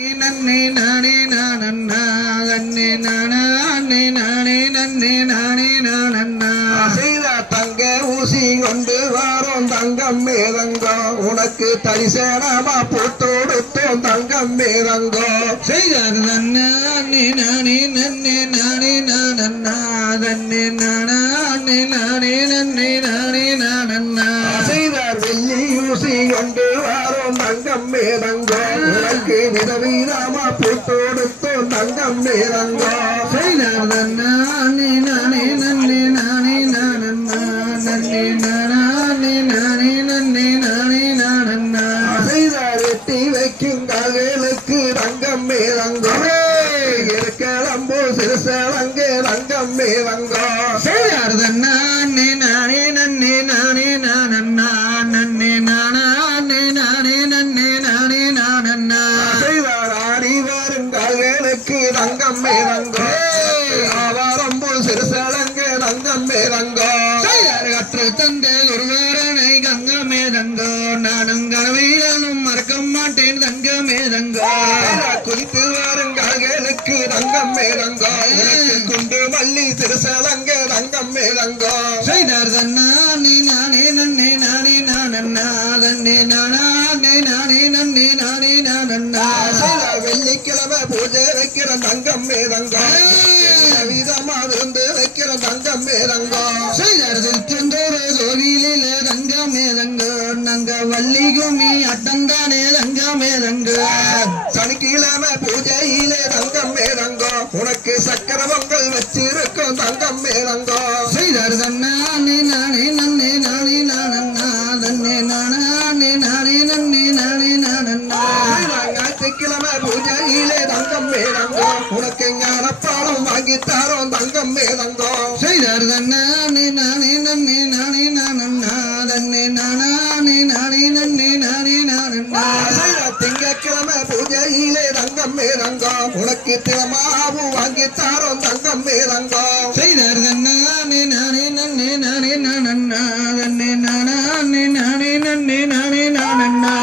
நன்னே நானே நானண்ணா நன்னே நானா அண்ணே நானே நன்னே நானே நானண்ணா செய்த தங்க ஊசி கொண்டு வாரோம் தங்கம் மேதங்கோ உனக்கு தரிசனமா போட்டோடுத்தோம் தங்கம் மேதங்கோ செய்தார் நன்னா அண்ணே நானே நன்னே நானே நானண்ணா நன்னே நானா அண்ணே நானே நன்னே நானே நானண்ணா செய்தார் வெள்ளி ஊசி கொண்டு வாரோம் தங்கம் மேதங்கோ உனக்கு விதவீதமா போட்டோடுத்தோம் தங்கம் மேதங்கோ செய்தார் நன்னா அண்ணே நானே நன்னே நானே நானண்ணா நன்னே நானா அண்ணே நானே நன்னே நானே நானண்ணா செய்தார் வெட்டி வைக்கும் கால்களுக்கு தங்கம் மேதங்கோ கிளம்போ சிறுசலங்கு தங்கம் மேதங்கோ செய்தார் நன்னா அண்ணே நானே நன்னே நானே நானண்ணா நன்னே நானா அண்ணே நானே நன்னே நானே நானண்ணா செய்தார் ஆடி வரும் கால்களுக்கு தங்கம் மேதங்கோ ஆவாரம்போ சிறுசலங்கு தங்கம் மேதங்கோ செய்தார் கற்று தந்த ஒருவரனை கங்கமே தங்கோ நானும் கனவையிலும் மறக்க மாட்டேன் தங்கமே தங்கோ குதித்து வரும் கால்களுக்கு தங்கம் மேதங்கோ குண்டு மல்லி சிறுசலங்கு தங்கம் மேதங்கோ செய்தார் தன்னா அண்ணே நானே நன்னே நானே நானண்ணா தன்னே நானா அண்ணே நானே நன்னே நானே நானண்ணா வெள்ளிக்கிழமை பூஜை வைக்கிற தங்கம் மேதங்கோ விதமா விருந்து வைக்கிற தங்கம் மேதங்கோ செய்தார் திருச்செந்தூர் கோவிலில தங்கமே தங்கோ நங்க வள்ளி கும்மி அட்டந்தானே தங்கமே தங்கோ சனிக்கிழமை பூஜையிலே தங்கம் மேதங்கோ உனக்கு சக்கர பொங்கல் வச்சிருக்கும் தங்கம் மேதங்கோ செய்தார் தன்னா அண்ணே நானே நன்னே நானே நானண்ணா தன்னே நானா அண்ணே நானே நன்னே நானே நானண்ணா ஞாயிற்றுக்கிழமை பூஜையிலே தங்கம் மேதங்கோ உனக்கு ஞானப்பாடம் வாங்கி தாரோம் தங்கம் மேதங்கோ செய்தார் தன்னா அண்ணே நானே நன்னே நானே நானண்ணா தன்னே நானா அண்ணே நானே நன்னே நானே நானண்ணா திங்கக்கிழமை பூஜையிலே தங்கம் மேதங்கோ உனக்கு தினமாவு வாங்கி தாரோம் தங்கம் மேதங்கோ செய்தார் தன்னா அண்ணே நானே நன்னே நானே நானண்ணா தன்னே நானா அண்ணே நானே நன்னே நானே நானண்ணா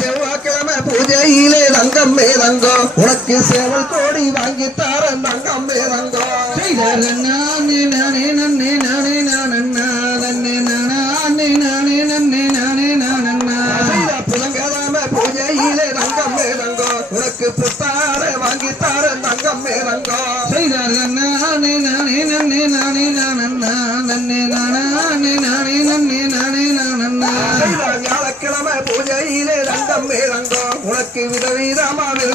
செவ்வாய்க்கிழமை பூஜையிலே தங்கம் மேதங்கோ உனக்கு சேவல் கோடி வாங்கி தாரோம் தங்கம் மேதங்கோ செய்தார் தன்னா அண்ணே நானே நன்னே நானே நானண்ணா தன்னே நானா அண்ணே நானே நன்னே நானே நானண்ணா புதன்கிழமை பூஜையிலே தங்கம் மேதங்கோ உனக்கு புத்தார வாங்கி தாரோம் தங்கம் மேதங்கோ செய்தார் தன்னா அண்ணே நானே நன்னே நானே நானண்ணா தன்னே நானா அண்ணே நானே நன்னே நானே நானண்ணா வியாழக்கிழமை பூஜையிலே தங்கம் மேதங்கோ உனக்கு விதவீதமா விருந்து